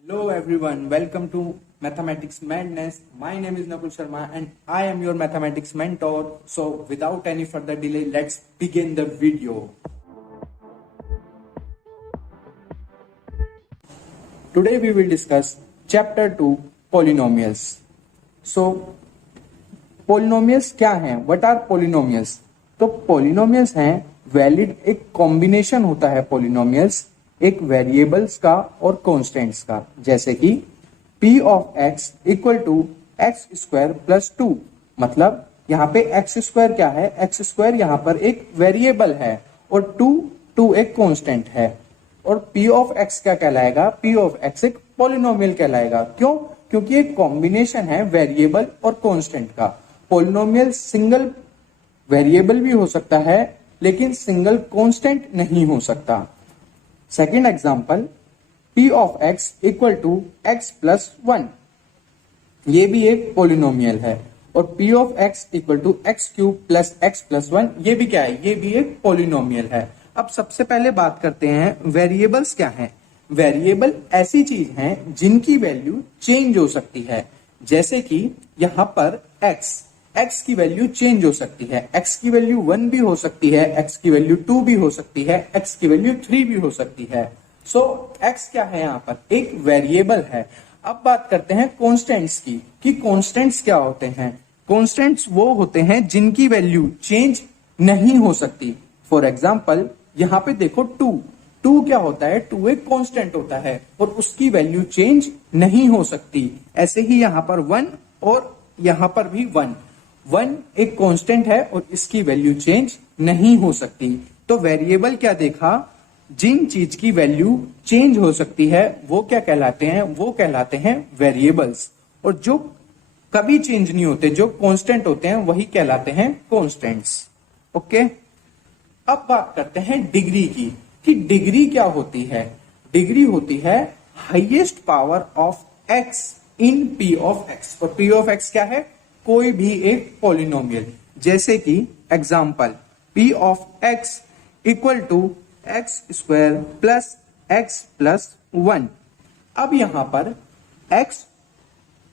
Hello everyone, welcome to Mathematics Madness. My name is Nakul Sharma and I am your mathematics mentor. So without any further delay, let's begin the video. Today we will discuss chapter 2 polynomials. So polynomials क्या हैं? What are polynomials? तो polynomials हैं valid एक combination होता है polynomials एक variables का और कॉन्स्टेंट्स का, जैसे कि p of x equal to x square plus 2। मतलब यहाँ पे एक्स स्क्वायर क्या है? एक्स स्क्वायर यहाँ पर एक वेरिएबल है और 2 एक कांस्टेंट है। और p ऑफ x क्या कहलाएगा? p ऑफ x एक पॉलिनोमियल कहलाएगा। क्यों? क्योंकि एक कॉम्बिनेशन है वेरिएबल और कांस्टेंट का। पॉलिनोमियल सिंगल वेरिएबल भी हो सकता है लेकिन सिंगल कांस्टेंट नहीं हो सकता। Second example, p of x equal to x plus 1, ये भी एक पॉलिनोमियल है। और p of x equal to x cube plus x plus 1, ये भी क्या है? ये भी एक पॉलिनोमियल है। अब सबसे पहले बात करते हैं वेरिएबल्स क्या हैं। वेरिएबल ऐसी चीज हैं जिनकी वैल्यू चेंज हो सकती है, जैसे कि यहाँ पर x की वैल्यू चेंज हो सकती है। x की वैल्यू 1 भी हो सकती है, x की वैल्यू 2 भी हो सकती है, x की वैल्यू 3 भी हो सकती है। सो x क्या है? यहाँ पर एक वेरिएबल है। अब बात करते हैं कॉन्स्टेंट्स की कि कॉन्स्टेंट्स क्या होते हैं। कॉन्स्टेंट्स वो होते हैं जिनकी वैल्यू चेंज नहीं हो सकती। फॉर एग्जाम्पल यहाँ पे देखो 2 क्या होता है? 2 एक कांस्टेंट होता है और उसकी वैल्यू चेंज नहीं हो सकती। ऐसे ही यहाँ पर 1 और यहाँ पर भी 1 एक कांस्टेंट है और इसकी वैल्यू चेंज नहीं हो सकती। तो वेरिएबल क्या देखा? जिन चीज की वैल्यू चेंज हो सकती है वो क्या कहलाते हैं? वो कहलाते हैं वेरिएबल्स। और जो कभी चेंज नहीं होते, जो कांस्टेंट होते हैं, वही कहलाते हैं कांस्टेंट्स। ओके, अब बात करते हैं डिग्री की कि डिग्री क्या होती है। डिग्री होती है highest power of x in p of x। और p ऑफ x क्या है? कोई भी एक पॉलिनोमियल, जैसे कि example p of x equal to x square plus x plus 1। अब यहां पर x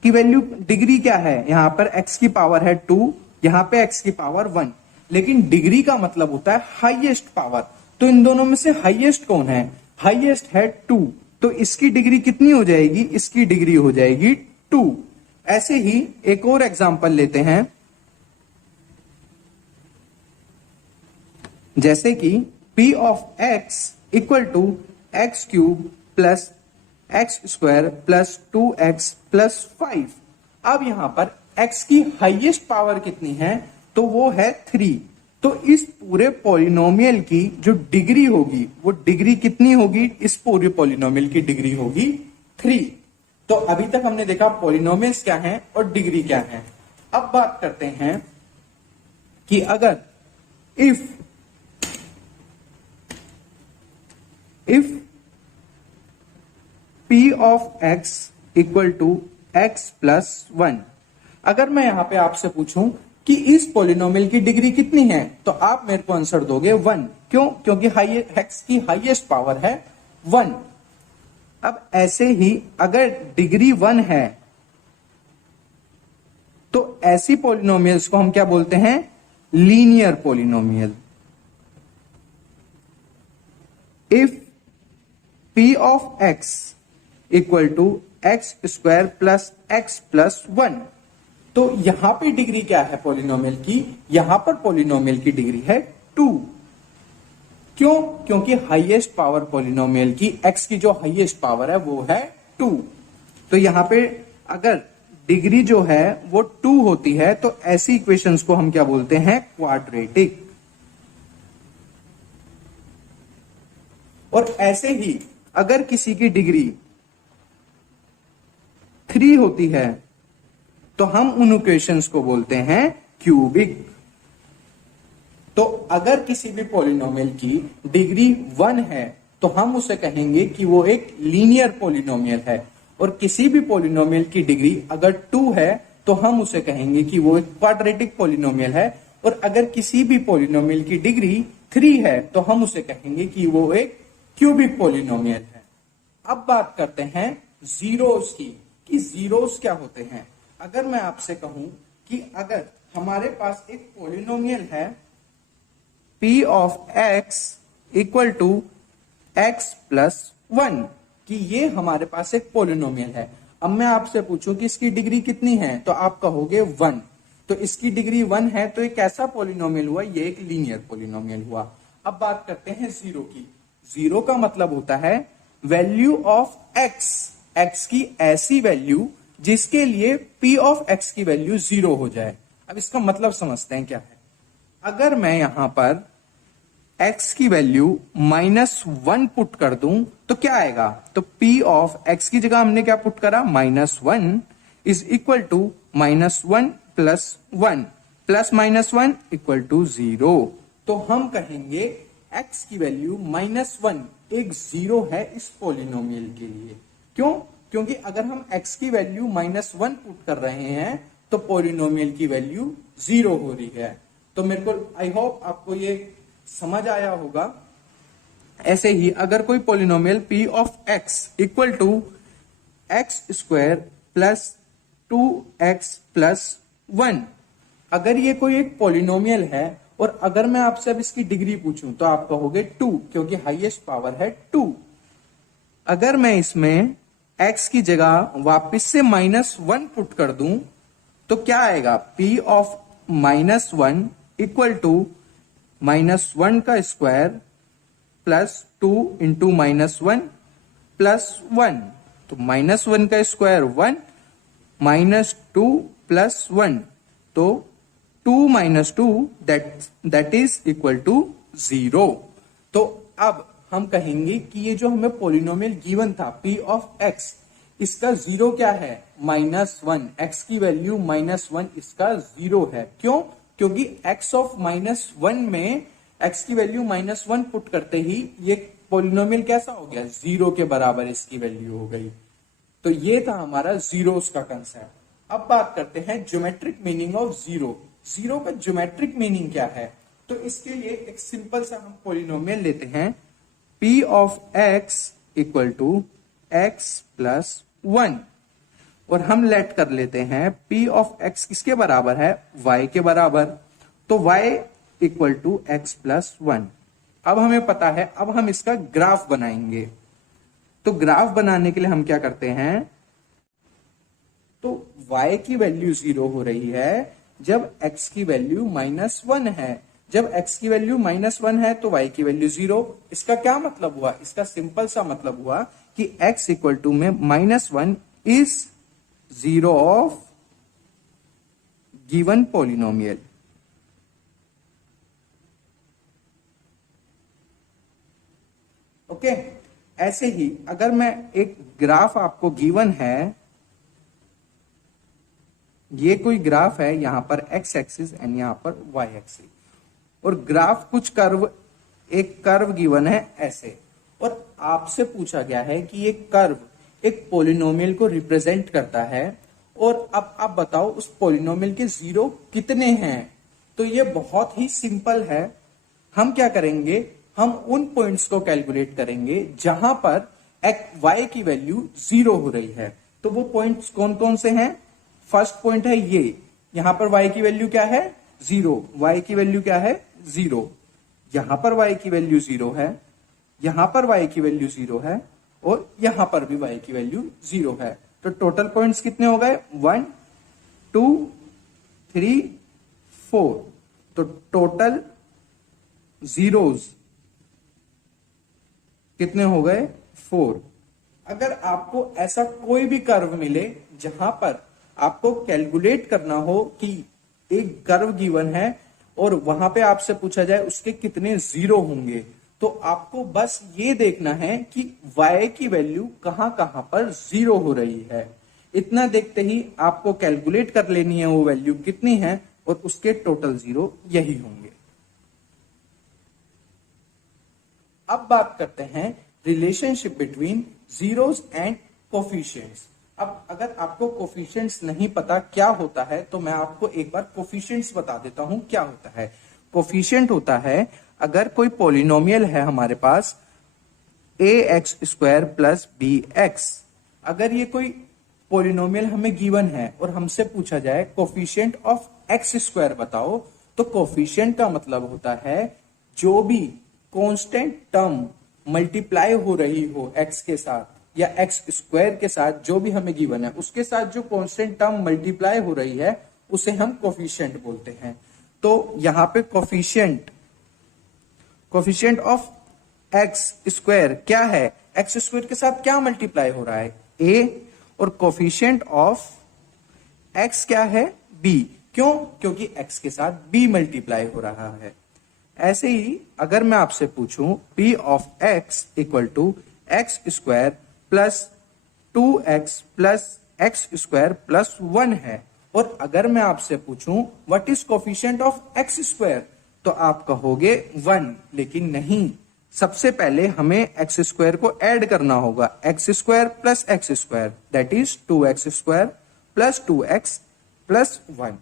की वैल्यू डिग्री क्या है? यहां पर x की पावर है 2, यहां पे x की पावर 1, लेकिन डिग्री का मतलब होता है हाईएस्ट पावर। तो इन दोनों में से हाईएस्ट कौन है? हाईएस्ट है 2, तो इसकी डिग्री कितनी हो जाएगी? इसकी डिग्री हो जाएगी 2। ऐसे ही एक और एग्जांपल लेते हैं, जैसे कि p of x equal to x cube plus x square plus 2x plus 5। अब यहां पर x की हाईएस्ट पावर कितनी है? तो वो है 3। तो इस पूरे पॉलिनोमियल की जो डिग्री होगी, वो डिग्री कितनी होगी? इस पूरे पॉलिनोमियल की डिग्री होगी 3। तो अभी तक हमने देखा पॉलिनोमियल्स क्या हैं और डिग्री क्या है। अब बात करते हैं कि अगर if p of x equal to x plus 1, अगर मैं यहां पे आपसे पूछूं कि इस पॉलिनोमियल की डिग्री कितनी है, तो आप मेरे को आंसर दोगे 1। क्यों? क्योंकि x की हाईएस्ट पावर है 1। अब ऐसे ही अगर डिग्री 1 है तो ऐसी पॉलिनोमियल्स को हम क्या बोलते हैं? Linear polynomial. If p of x equal to x square plus x plus 1, तो यहां पे डिग्री क्या है पॉलिनोमियल की? यहां पर पॉलिनोमियल की डिग्री है 2। क्यों? क्योंकि हाईएस्ट पावर पॉलिनोमियल की x की जो हाईएस्ट पावर है वो है 2। तो यहां पे अगर डिग्री जो है वो 2 होती है तो ऐसी इक्वेशंस को हम क्या बोलते हैं? क्वाड्रेटिक। और ऐसे ही अगर किसी की डिग्री 3 होती है तो हम उन इक्वेशंस को बोलते हैं क्यूबिक। तो अगर किसी भी पॉलिनोमियल की डिग्री 1 है तो हम उसे कहेंगे कि वो एक लीनियर पॉलिनोमियल है। और किसी भी पॉलिनोमियल की डिग्री अगर 2 है तो हम उसे कहेंगे कि वो एक क्वाड्रेटिक पॉलिनोमियल है। और अगर किसी भी पॉलिनोमियल की डिग्री 3 है तो हम उसे कहेंगे कि वो एक क्यूबिक पॉलिनोमियल है। अब बात करते हैं जीरोस की, कि जीरोस क्या होते हैं। अगर मैं आपसे कहूं कि अगर हमारे पास एक पॉलिनोमियल है p of x equal to x plus 1, कि ये हमारे पास एक पॉलिनोमियल है। अब मैं आपसे पूछूं कि इसकी डिग्री कितनी है, तो आप कहोगे 1। तो इसकी डिग्री 1 है, तो ये कैसा पॉलिनोमियल हुआ, ये एक लीनियर पॉलिनोमियल हुआ। अब बात करते हैं जीरो की। जीरो का मतलब होता है वैल्यू ऑफ x, x की ऐसी वैल्यू जिसके लिए p ऑफ x की वैल्यू 0 हो जाए। अब इसका मतलब समझते हैं क्या है। अगर मैं यहां पर x की वैल्यू -1 पुट कर दूं तो क्या आएगा, तो p ऑफ x की जगह हमने क्या पुट करा, -1 is equal to -1 plus 1 plus -1 equal to 0। तो हम कहेंगे x की वैल्यू -1 एक 0 है इस पॉलिनोमियल के लिए। क्यों, क्योंकि अगर हम x की वैल्यू -1 पुट कर रहे हैं तो पॉलिनोमियल की वैल्यू 0 हो रही है। तो मेरे को आई होप आपको ये समझ आया होगा। ऐसे ही अगर कोई polynomial p of x equal to x square plus 2x plus 1, अगर ये कोई एक पॉलिनोमियल है और अगर मैं आपसे अब इसकी डिग्री पूछूं तो आप कहोगे 2, क्योंकि हाईएस्ट पावर है 2। अगर मैं इसमें x की जगह वापस से -1 पुट कर दूं तो क्या आएगा, p ऑफ -1 इक्वल टू -1 का स्क्वायर प्लस 2 इंटू -1 प्लस 1। तो -1 का स्क्वायर 1, -2 प्लस 1, तो 2 minus 2 that is equal to 0। तो अब हम कहेंगे कि ये जो हमें पॉलिनोमियल गिवन था p ऑफ x, इसका 0 क्या है, -1। x की वैल्यू -1 इसका 0 है। क्यों, क्योंकि x ऑफ -1 में x की वैल्यू -1 पुट करते ही ये पॉलिनोमियल कैसा हो गया, 0 के बराबर इसकी वैल्यू हो गई। तो ये था हमारा जीरोस का कंसेप्ट। अब बात करते हैं geometric meaning of zero. Zero का ज्योमेट्रिक मीनिंग क्या है, तो इसके लिए एक सिंपल सा हम पॉलिनोमियल लेते हैं p of x equal to x plus 1, और हम लेट कर लेते हैं p ऑफ x किसके बराबर है, y के बराबर। तो y equal to x plus 1। अब हमें पता है, अब हम इसका ग्राफ बनाएंगे। तो ग्राफ बनाने के लिए हम क्या करते हैं, तो y की वैल्यू 0 हो रही है जब x की वैल्यू -1 है। जब x की वैल्यू -1 है तो y की वैल्यू 0। इसका क्या मतलब हुआ, इसका सिंपल सा मतलब हुआ कि x इक्वल टू में -1 is 0 of given polynomial. Okay, ऐसे ही अगर मैं एक ग्राफ आपको गिवन है, ये कोई ग्राफ है, यहां पर x एक्सिस एंड यहां पर y एक्सिस, और ग्राफ कुछ कर्व, एक कर्व गिवन है ऐसे, और आपसे पूछा गया है कि ये कर्व एक पॉलिनोमियल को रिप्रेजेंट करता है, और अब आप बताओ उस पॉलिनोमियल के 0 कितने हैं। तो ये बहुत ही सिंपल है। हम क्या करेंगे, हम उन पॉइंट्स को कैलकुलेट करेंगे जहां पर y की वैल्यू 0 हो रही है। तो वो पॉइंट्स कौन कौन से हैं, फर्स्ट पॉइंट है ये, यहां पर y की वैल्यू क्या है, 0, y की वैल्यू क्या है, 0, यहां पर y की वैल्यू 0 है, यहां पर y की वैल्यू 0 है, और यहां पर भी y की वैल्यू 0 है। तो टोटल पॉइंट्स कितने हो गए, 1 2 3 4। तो टोटल जीरोस कितने हो गए, 4। अगर आपको ऐसा कोई भी कर्व मिले जहां पर आपको कैलकुलेट करना हो कि एक कर्व गिवन है और वहां पे आपसे पूछा जाए उसके कितने 0 होंगे, तो आपको बस ये देखना है कि y की वैल्यू कहां कहां पर 0 हो रही है। इतना देखते ही आपको कैलकुलेट कर लेनी है वो वैल्यू कितनी है, और उसके टोटल 0 यही होंगे। अब बात करते हैं relationship between zeros and coefficients. अब अगर आपको कोफिशिएंट्स नहीं पता क्या होता है, तो मैं आपको एक बार कोफिशिएंट्स बता देता हूं क्या होता है। कोफिशिएंट होता है, अगर कोई पॉलिनोमियल है हमारे पास ax स्क्वायर प्लस bx, अगर ये कोई पोलिनोमियल हमें गिवन है और हमसे पूछा जाए कोफिशिएंट ऑफ एक्स स्क्वायर बताओ, तो कोफिशिएंट का मतलब होता है जो भी कांस्टेंट टर्म मल्टीप्लाई हो रही हो एक्स के साथ या एक्स स्क्वायर के साथ, जो भी हमें गिवन है उसके साथ जो कांस्टेंट टर्म मल्टीप्लाई हो रही है उसे हम कोफिशिएंट बोलते हैं। तो यहां पे कोफिशिएंट ऑफ एक्स स्क्वायर क्या है, एक्स स्क्वायर के साथ क्या मल्टीप्लाई हो रहा है, ए, और कोफिशिएंट ऑफ एक्स क्या है, बी। क्यों? क्योंकि एक्स के साथ बी मल्टीप्लाई हो रहा है। ऐसे ही अगर मैं आपसे पूछूं P of x equal to x square plus 2x plus x square plus 1 है, और अगर मैं आपसे पूछूं what is coefficient of x square, तो आप कहोगे 1, लेकिन नहीं, सबसे पहले हमें एक्स स्क्वायर को ऐड करना होगा, x square plus x square that is 2x square plus 2x plus 1।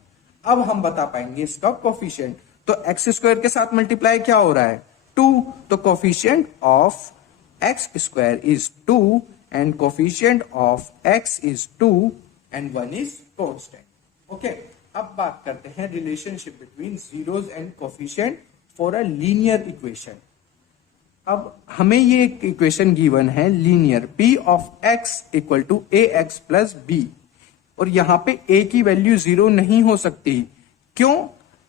अब हम बता पाएंगे इसका कोफिशिएंट। तो एक्स स्क्वायर के साथ मल्टीप्लाई क्या हो रहा है, 2, तो coefficient of x square is 2 and coefficient of x is 2 and 1 is constant. Okay, अब बात करते हैं relationship between zeros and coefficient for a linear equation. अब हमें ये एक इक्वेशन गिवन है linear, p of x equal to a x plus b, और यहां पे a की वैल्यू 0 नहीं हो सकती। क्यों?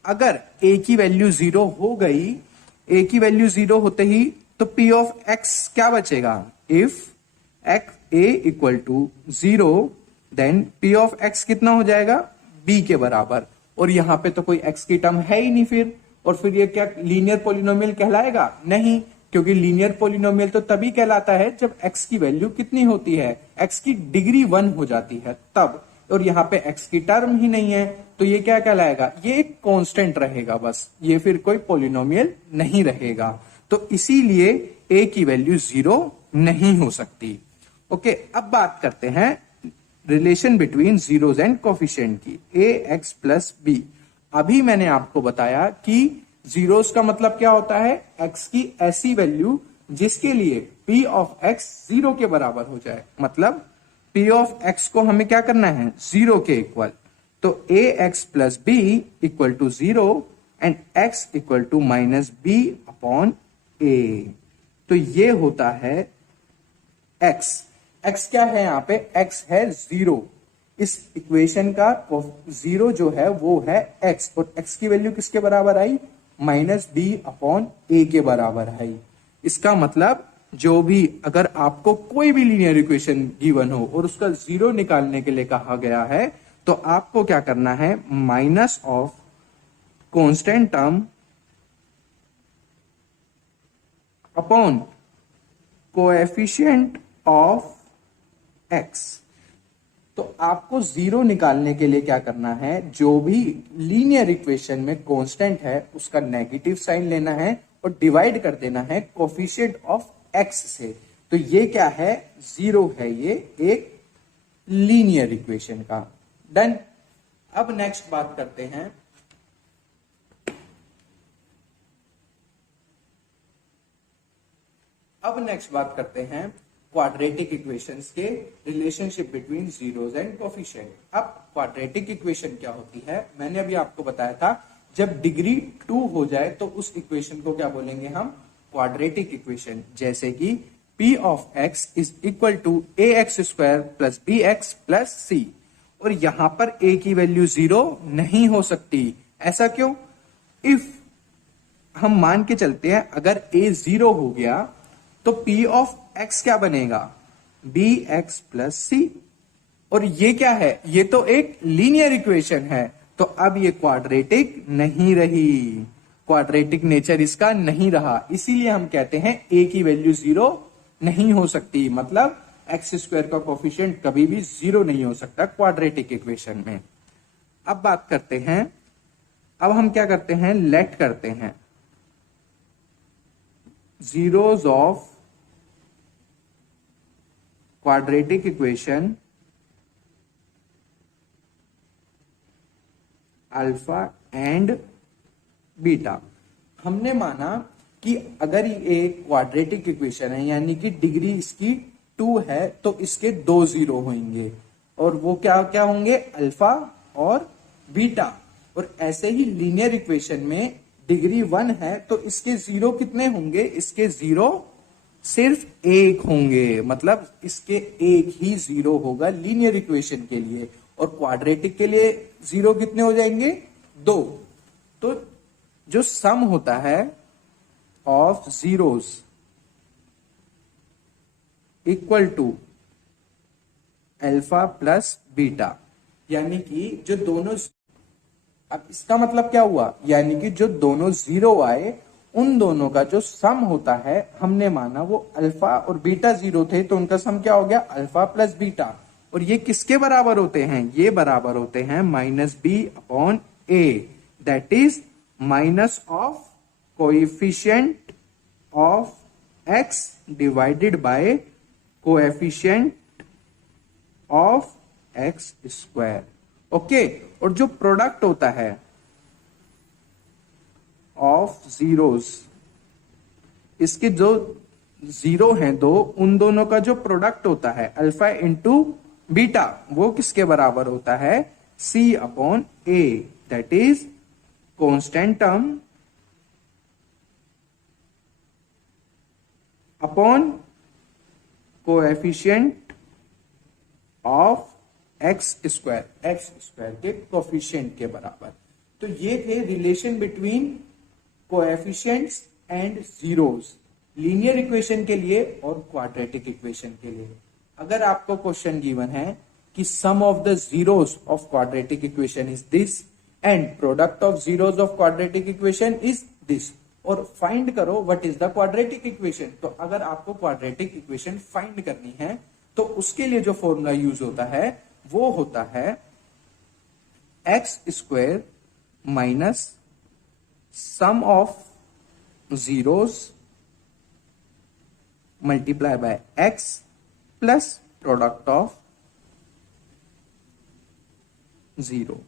अगर a की वैल्यू 0 हो गई, a की वैल्यू 0 होते ही तो p ऑफ x क्या बचेगा, if a equal to 0 then p of x कितना हो जाएगा, b के बराबर, और यहां पे तो कोई x की टर्म है ही नहीं फिर, और फिर ये क्या लीनियर पॉलिनोमियल कहलाएगा, नहीं, क्योंकि लीनियर पॉलिनोमियल तो तभी कहलाता है जब x की वैल्यू कितनी होती है, x की डिग्री 1 हो जाती है तब, और यहाँ पे x की टर्म ही नहीं है, तो ये क्या कहलाएगा, ये एक कांस्टेंट रहेगा बस, ये फिर कोई पॉलिनोमियल नहीं रहेगा। तो इसीलिए a की वैल्यू 0 नहीं हो सकती। ओके, अब बात करते हैं relation between zeros and coefficient की, ए एक्स प्लस बी। अभी मैंने आपको बताया कि जीरोस का मतलब क्या होता है, एक्स की ऐसी वैल्यू जिसके लिए p ऑफ x 0 के बराबर हो जाए, मतलब p ऑफ x को हमें क्या करना है, 0 के इक्वल। तो A x plus B equal to 0 and x equal to minus B upon A. तो ये होता है x। x क्या है यहाँ पे, x है 0। इस इक्वेशन का 0 जो है वो है x, और x की वैल्यू किसके बराबर आई, माइनस बी अपॉन ए के बराबर आई। इसका मतलब जो भी, अगर आपको कोई भी लीनियर इक्वेशन गिवन हो और उसका 0 निकालने के लिए कहा गया है, तो आपको क्या करना है, minus of constant term upon coefficient of x। तो आपको 0 निकालने के लिए क्या करना है, जो भी लीनियर इक्वेशन में कांस्टेंट है उसका नेगेटिव साइन लेना है और डिवाइड कर देना है कोफिशिएंट ऑफ x से। तो ये क्या है, 0 है ये एक लीनियर इक्वेशन का। डन। अब नेक्स्ट बात करते हैं क्वाड्रेटिक इक्वेशंस के relationship between zeros and coefficient. अब क्वाड्रेटिक इक्वेशन क्या होती है, मैंने अभी आपको बताया था, जब डिग्री 2 हो जाए तो उस इक्वेशन को क्या बोलेंगे हम, क्वाड्रेटिक इक्वेशन। जैसे कि p of x is equal to a x square plus b x plus c, और यहां पर a की वैल्यू 0 नहीं हो सकती। ऐसा क्यों? इफ हम मान के चलते हैं अगर a 0 हो गया तो p ऑफ x क्या बनेगा, बी एक्स प्लस सी, और ये क्या है, ये तो एक लीनियर इक्वेशन है, तो अब ये क्वाड्रेटिक नहीं रही, क्वाड्रेटिक नेचर इसका नहीं रहा। इसीलिए हम कहते हैं a की वैल्यू 0 नहीं हो सकती, मतलब एक्स स्क्वायर का कोफिशिएंट कभी भी 0 नहीं हो सकता क्वाड्रेटिक इक्वेशन में। अब बात करते हैं, अब हम क्या करते हैं, लेट करते हैं zeros of quadratic equation alpha and beta. हमने माना कि अगर ये क्वाड्रेटिक इक्वेशन है, यानी कि डिग्री इसकी 2 है तो इसके 2 जीरो होंगे, और वो क्या क्या होंगे, अल्फा और बीटा। और ऐसे ही लीनियर इक्वेशन में डिग्री 1 है तो इसके जीरो कितने होंगे, इसके जीरो सिर्फ एक होंगे, मतलब इसके एक ही जीरो होगा लीनियर इक्वेशन के लिए। और क्वाड्रेटिक के लिए जीरो कितने हो जाएंगे, 2। तो जो सम होता है of zeros equal to alpha plus beta, यानी कि जो दोनों, अब इसका मतलब क्या हुआ, यानी कि जो दोनों जीरो आए उन दोनों का जो सम होता है, हमने माना वो अल्फा और बीटा जीरो थे तो उनका सम क्या हो गया, अल्फा प्लस बीटा। और ये किसके बराबर होते हैं, ये बराबर होते हैं minus B upon a, that is minus of coefficient of x divided by coefficient of x square. Okay, और जो प्रोडक्ट होता है ऑफ जीरोस, इसके जो जीरो हैं दो, उन दोनों का जो प्रोडक्ट होता है अल्फा इंटू बीटा, वो किसके बराबर होता है, c upon a, that is constant term upon coefficient of x square के कोफिशिएंट के बराबर। तो ये थे relation between coefficients and zeros linear equation के लिए और क्वाड्रेटिक इक्वेशन के लिए। अगर आपको क्वेश्चन गिवन है कि sum of the zeros of quadratic equation is this and product of zeros of quadratic equation is this, और फाइंड करो what is the quadratic equation, तो अगर आपको क्वाड्रेटिक इक्वेशन फाइंड करनी है तो उसके लिए जो फॉर्मूला यूज होता है वो होता है x square minus sum of zeros multiply by x plus product of zero.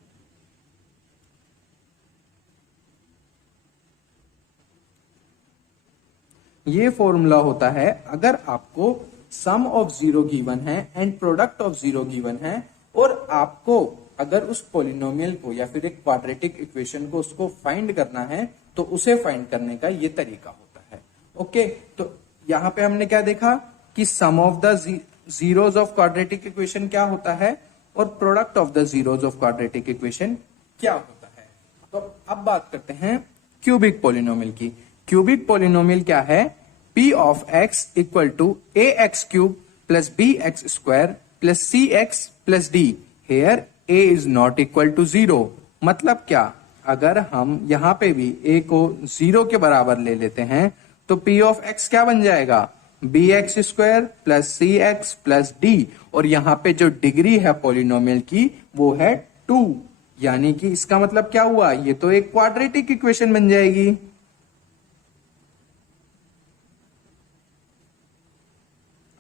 ये फॉर्मूला होता है अगर आपको सम ऑफ जीरो गिवन है and product of zero given है, और आपको अगर उस पोलिनोमियल को या फिर एक क्वाड्रेटिक इक्वेशन को उसको फाइंड करना है तो उसे फाइंड करने का ये तरीका होता है। ओके, तो यहां पे हमने क्या देखा कि sum of the zeros of quadratic equation क्या होता है और product of the zeros of quadratic equation क्या होता है। तो अब बात करते हैं क्यूबिक पोलिनोमियल की। क्यूबिक पोलिनोमियल क्या है, p of x equal to a x cube plus b x square plus c x plus d, here a is not equal to zero. मतलब क्या, अगर हम यहां पे भी a को जीरो के बराबर ले लेते हैं तो p ऑफ x क्या बन जाएगा, B x square plus c x plus D, और यहां पे जो डिग्री है पोलिनोमियल की वो है 2, यानी कि इसका मतलब क्या हुआ, ये तो एक क्वाड्रेटिक इक्वेशन बन जाएगी।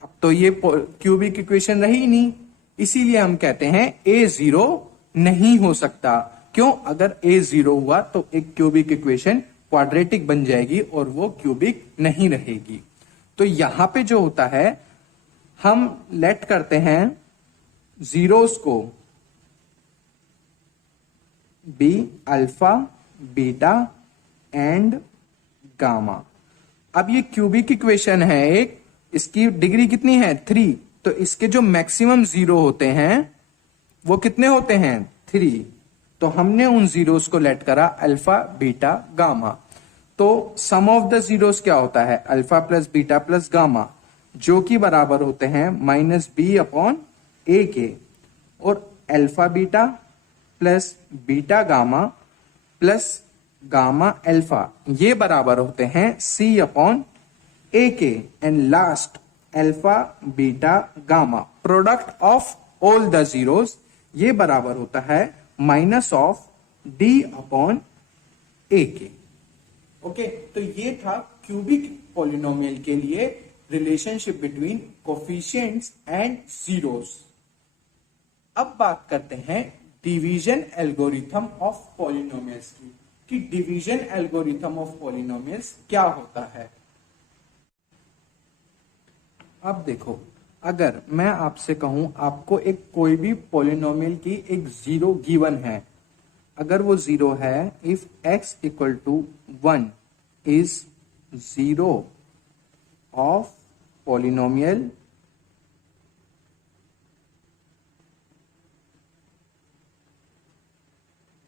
अब तो ये क्यूबिक इक्वेशन रही नहीं, इसीलिए हम कहते हैं a जीरो नहीं हो सकता। क्यों, अगर a जीरो हुआ तो एक क्यूबिक इक्वेशन क्वाड्रेटिक बन जाएगी और वो क्यूबिक नहीं रहेगी। तो यहां पे जो होता है, हम लेट करते हैं जीरोस को be alpha beta and gamma. अब ये क्यूबिक इक्वेशन है एक, इसकी डिग्री कितनी है 3, तो इसके जो मैक्सिमम जीरो होते हैं वो कितने होते हैं 3। तो हमने उन जीरोस को लेट करा अल्फा बीटा गामा। तो सम ऑफ द जीरोस क्या होता है, alpha plus beta plus gamma, जो कि बराबर होते हैं माइनस बी अपॉन ए के, और alpha beta plus beta gamma plus gamma alpha, ये बराबर होते हैं सी अपॉन ए के, and last alpha beta gamma product of all the zeros, ये बराबर होता है माइनस ऑफ डी अपॉन ए के। ओके, तो ये था क्यूबिक पॉलिनोमियल के लिए relationship between coefficients and zeros. अब बात करते हैं डिवीजन एल्गोरिथम ऑफ पॉलिनोमियल्स की, कि डिवीजन एल्गोरिथम ऑफ पॉलिनोमियल्स क्या होता है। अब देखो, अगर मैं आपसे कहूं आपको एक कोई भी पॉलिनोमियल की एक जीरो गिवन है, अगर वो जीरो है, if x equal to 1 is zero of polynomial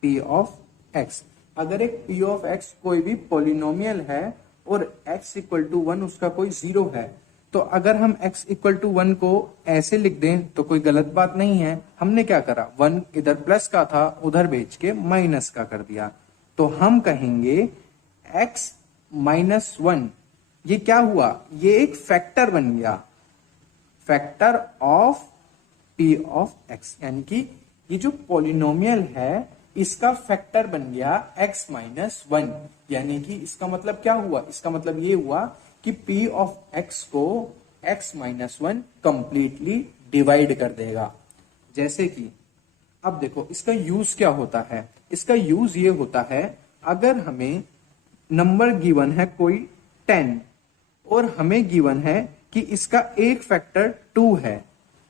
p of x, अगर एक p ऑफ x कोई भी पॉलिनोमियल है और x इक्वल टू 1 उसका कोई जीरो है, तो अगर हम x इक्वल टू 1 को ऐसे लिख दें तो कोई गलत बात नहीं है। हमने क्या करा, 1 इधर प्लस का था उधर भेज के माइनस का कर दिया, तो हम कहेंगे x माइनस 1, ये क्या हुआ, ये एक फैक्टर बन गया, factor of p of x, यानी कि ये जो पॉलिनोमियल है इसका फैक्टर बन गया x माइनस 1। यानी कि इसका मतलब क्या हुआ, इसका मतलब ये हुआ कि p ऑफ x को x माइनस 1 कंप्लीटली डिवाइड कर देगा। जैसे कि अब देखो इसका यूज क्या होता है, इसका यूज ये होता है, अगर हमें नंबर गिवन है कोई 10 और हमें गिवन है कि इसका एक फैक्टर 2 है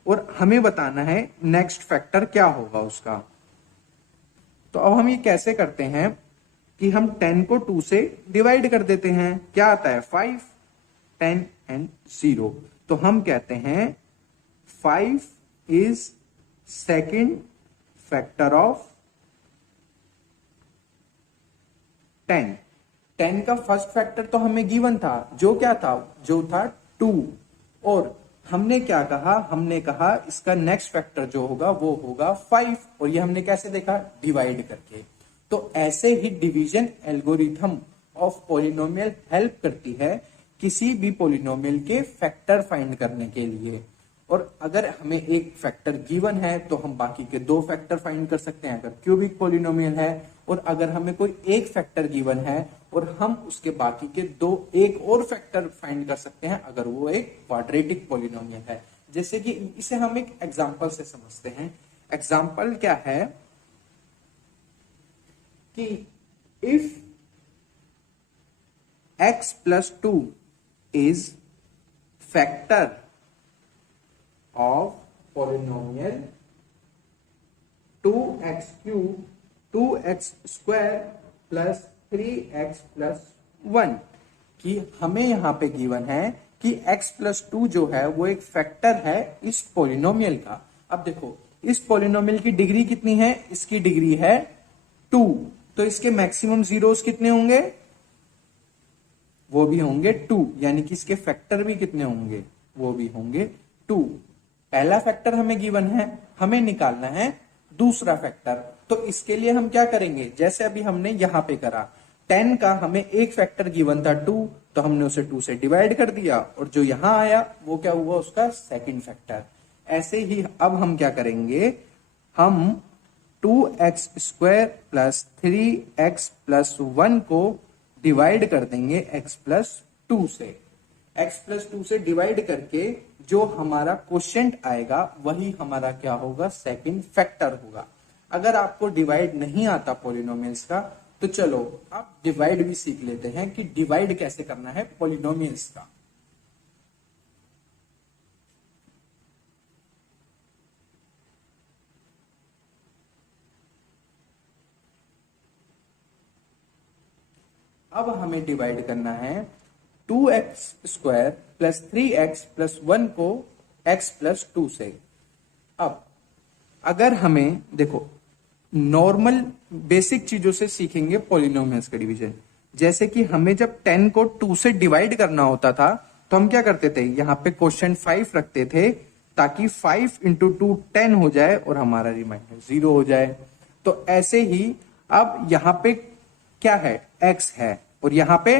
और हमें बताना है नेक्स्ट फैक्टर क्या होगा उसका, तो अब हम ये कैसे करते हैं कि हम 10 को 2 से डिवाइड कर देते हैं, क्या आता है 5, 10 एंड 0, तो हम कहते हैं 5 इज सेकेंड फैक्टर ऑफ 10। 10 का फर्स्ट फैक्टर तो हमें गिवन था, जो क्या था, जो था 2, और हमने क्या कहा, हमने कहा इसका नेक्स्ट फैक्टर जो होगा वो होगा 5, और ये हमने कैसे देखा, डिवाइड करके। तो ऐसे ही division algorithm of polynomial help करती है किसी भी पॉलिनोमियल के फैक्टर फाइंड करने के लिए। और अगर हमें एक फैक्टर गिवन है तो हम बाकी के 2 फैक्टर फाइंड कर सकते हैं अगर क्यूबिक पॉलिनोमियल है, और अगर हमें कोई एक फैक्टर गिवन है और हम उसके बाकी के 2 एक और फैक्टर फाइंड कर सकते हैं अगर वो एक क्वाड्रेटिक पॉलिनोमियल है। जैसे कि इसे हम एक एग्जांपल से समझते हैं। एग्जांपल क्या है कि if x plus 2 is factor of polynomial 2x cube 2x square plus 3x plus 1, कि हमें यहां पे गिवन है कि x प्लस 2 जो है वो एक फैक्टर है इस पॉलिनोमियल का। अब देखो इस पॉलिनोमियल की डिग्री कितनी है, इसकी डिग्री है 2, तो इसके मैक्सिमम जीरोस कितने होंगे, वो भी होंगे 2, यानी कि इसके फैक्टर भी कितने होंगे, वो भी होंगे 2। पहला फैक्टर हमें गिवन है, हमें निकालना है दूसरा फैक्टर, तो इसके लिए हम क्या करेंगे, जैसे अभी हमने यहां पे करा, 10 का हमें एक फैक्टर गिवन था 2, तो हमने उसे 2 से डिवाइड कर दिया और जो यहां आया वो क्या हुआ, उसका सेकंड फैक्टर। ऐसे ही अब हम क्या करेंगे, हम 2x square plus 3x plus 1 को डिवाइड कर देंगे x प्लस 2 से। x प्लस 2 से डिवाइड करके जो हमारा क्वोशिएंट आएगा वही हमारा क्या होगा, सेकंड फैक्टर होगा। अगर आपको डिवाइड नहीं आता पॉलिनोमियल्स का तो चलो आप डिवाइड भी सीख लेते हैं कि डिवाइड कैसे करना है पॉलिनोमियल्स का। अब हमें डिवाइड करना है 2x square plus 3x plus 1 को x प्लस 2 से। अब अगर हमें देखो नॉर्मल बेसिक चीजों से सीखेंगे पॉलिनोमियल्स का डिवीजन। जैसे कि हमें जब 10 को 2 से डिवाइड करना होता था तो हम क्या करते थे, यहाँ पे क्वेश्चन 5 रखते थे ताकि 5 इंटू 2 10 हो जाए और हमारा रिमाइंडर 0 हो जाए। तो ऐसे ही अब यहाँ पे क्या है, x है और यहाँ पे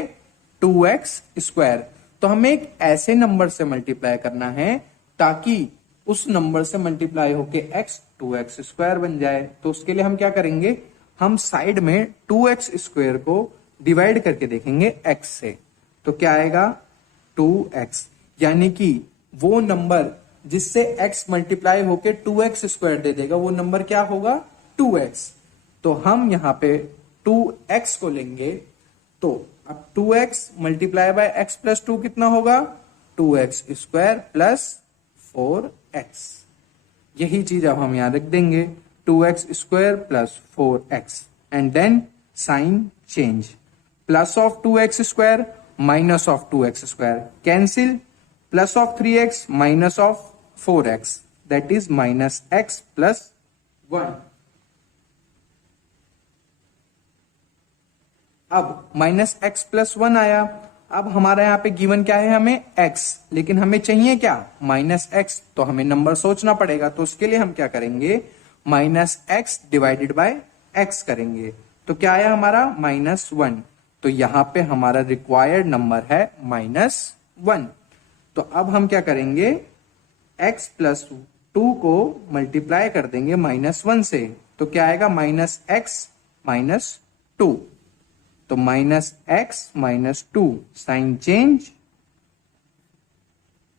2x स्क्वायर, तो हमें एक ऐसे नंबर से मल्टीप्लाई करना है ताकि उस नंबर से मल्टीप्लाई होके x 2x स्क्वायर बन जाए। तो उसके लिए हम क्या करेंगे, हम साइड में 2x स्क्वायर को डिवाइड करके देखेंगे x से, तो क्या आएगा 2x, यानी कि वो नंबर जिससे x मल्टीप्लाई होके 2x स्क्वायर दे देगा वो नंबर क्या होगा 2x। तो हम यहां पे 2x को लेंगे, तो अब 2x multiply by x plus 2 कितना होगा 2x स्क्वायर प्लस 4x। यही चीज अब हम यहां रख देंगे 2x² plus 4x and then sign change, plus of 2x² minus of 2x² cancel, plus of 3x minus of 4x that is minus x plus 1। अब माइनस x प्लस 1 आया। अब हमारा यहाँ पे गिवन क्या है, हमें x, लेकिन हमें चाहिए क्या, माइनस x, तो हमें नंबर सोचना पड़ेगा। तो उसके लिए हम क्या करेंगे, minus x divided by x करेंगे। तो क्या आया हमारा, -1। तो यहां पे हमारा रिक्वायर्ड नंबर है -1। तो अब हम क्या करेंगे, x प्लस 2 को मल्टीप्लाई कर देंगे -1 से। तो क्या आएगा, -x -2। तो -x -2 sign change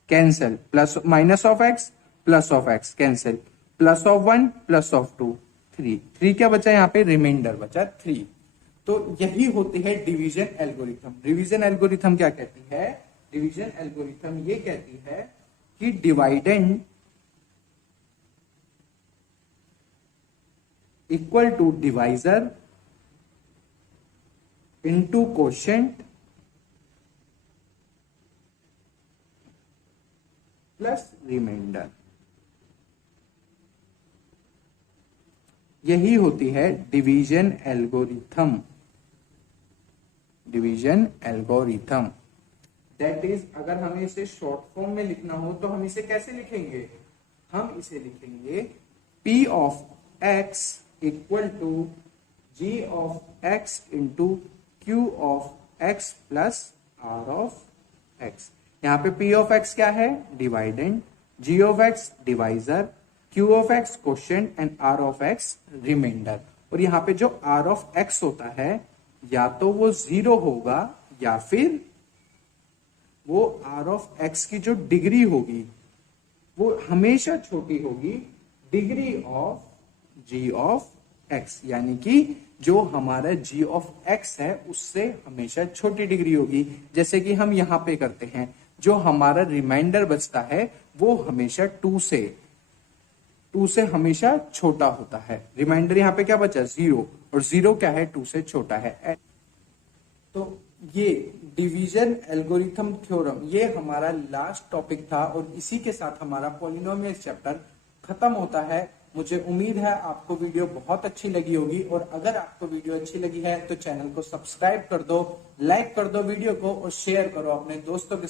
cancel, plus minus of x cancel, plus of 1 plus of 2 3 क्या बचा यहाँ पे, रिमाइंडर बचा 3। तो यही होती है डिवीजन एल्गोरिथम। डिवीजन एल्गोरिथम क्या कहती है, डिवीजन एल्गोरिथम ये कहती है कि dividend equal to divisor into quotient plus remainder. यही होती है division algorithm. Division algorithm that is, अगर हमें इसे शॉर्ट फॉर्म में लिखना हो तो हम इसे कैसे लिखेंगे, हम इसे लिखेंगे P of x equal to G of x into Q of x plus R of x। यहां पे P ऑफ x क्या है, dividend, G of x divisor, Q of x quotient and R of x remainder. और यहाँ पे जो R of x होता है या तो वो 0 होगा या फिर वो R ऑफ x की जो डिग्री होगी वो हमेशा छोटी होगी degree of G of x, यानी कि जो हमारा G ऑफ x है उससे हमेशा छोटी डिग्री होगी। जैसे कि हम यहां पे करते हैं, जो हमारा रिमाइंडर बचता है वो हमेशा 2 से हमेशा छोटा होता है। रिमाइंडर यहाँ पे क्या बचा, 0, और 0 क्या है, 2 से छोटा है। तो ये डिवीजन एल्गोरिथम थ्योरम ये हमारा लास्ट टॉपिक था और इसी के साथ हमारा पॉलिनोमियल चैप्टर खत्म होता है। मुझे उम्मीद है आपको वीडियो बहुत अच्छी लगी होगी, और अगर आपको वीडियो अच्छी लगी है तो चैनल को सब्सक्राइब कर दो, लाइक कर दो वीडियो को और शेयर करो अपने दोस्तों के